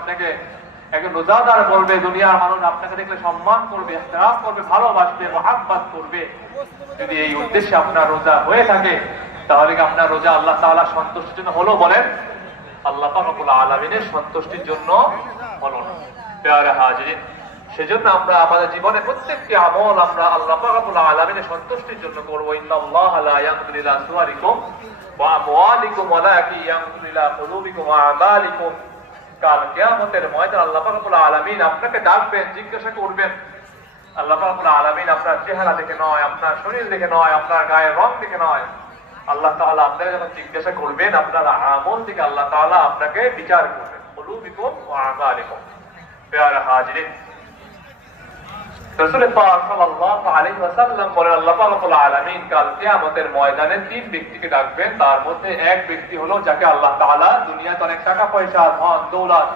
আপনাকে একজন রোজাদার বলবে, দুনিয়ার মানুষ আপনাকে দেখলে সম্মান করবে, ইহতিরাম করবে, ভালোবাসবে, মহাব্বত করবে। যদি এই উদ্দেশ্যে আপনার রোজা হয়ে থাকে, তাহলে কি আপনার রোজা আল্লাহ তাআলা সন্তুষ্টির জন্য হলো? বলেন, আল্লাহ পাক রব্বুল আলামিনের সন্তুষ্টির জন্য হলো না। প্রিয় হাজিরিন, সেজন্য আমরা আমাদের জীবনে প্রত্যেকটি আমল আমরা আল্লাহ পাক রব্বুল আলামিনের সন্তুষ্টির জন্য করব। ইন্নাল্লাহা লা ইয়ানজুরু ইলা সুওয়ারিকুম ওয়া আমওয়ালিকুম ওয়ালাকিন ইয়ানজুরু ইলা কুলুবিকুম ওয়া আমালিকুম। কাল কিয়ামতের ময়দানে আল্লাহ পাক রব্বুল আলামিন আপনাকে ডাকবেন, জিজ্ঞাসা করবেন। আল্লাহ পাক রব্বুল আলামিন আপনার চেহারা দেখে নয়, আপনার শরীর দেখে নয়, আপনার গায়ের রং দেখে নয়, আল্লাহ তাআলা আপনাকে যখন জিজ্ঞাসা করবেন, আপনার আমল থেকে আল্লাহ তাআলা আপনাকে বিচার করবেন। কুলুবিকুম ওয়া আমালিকুম। প্রিয় হাজিরিন, রাসূল পাক সাল্লাল্লাহু আলাইহি ওয়াসাল্লাম বলেন, আল্লাহ পাক রব্বুল আলামিন কাল কিয়ামতের ময়দানে তিন ব্যক্তিকে ডাকবেন। তার মধ্যে এক ব্যক্তি হলো যাকে আল্লাহ তাআলা দুনিয়াতে অনেক টাকা পয়সা, ধন দৌলত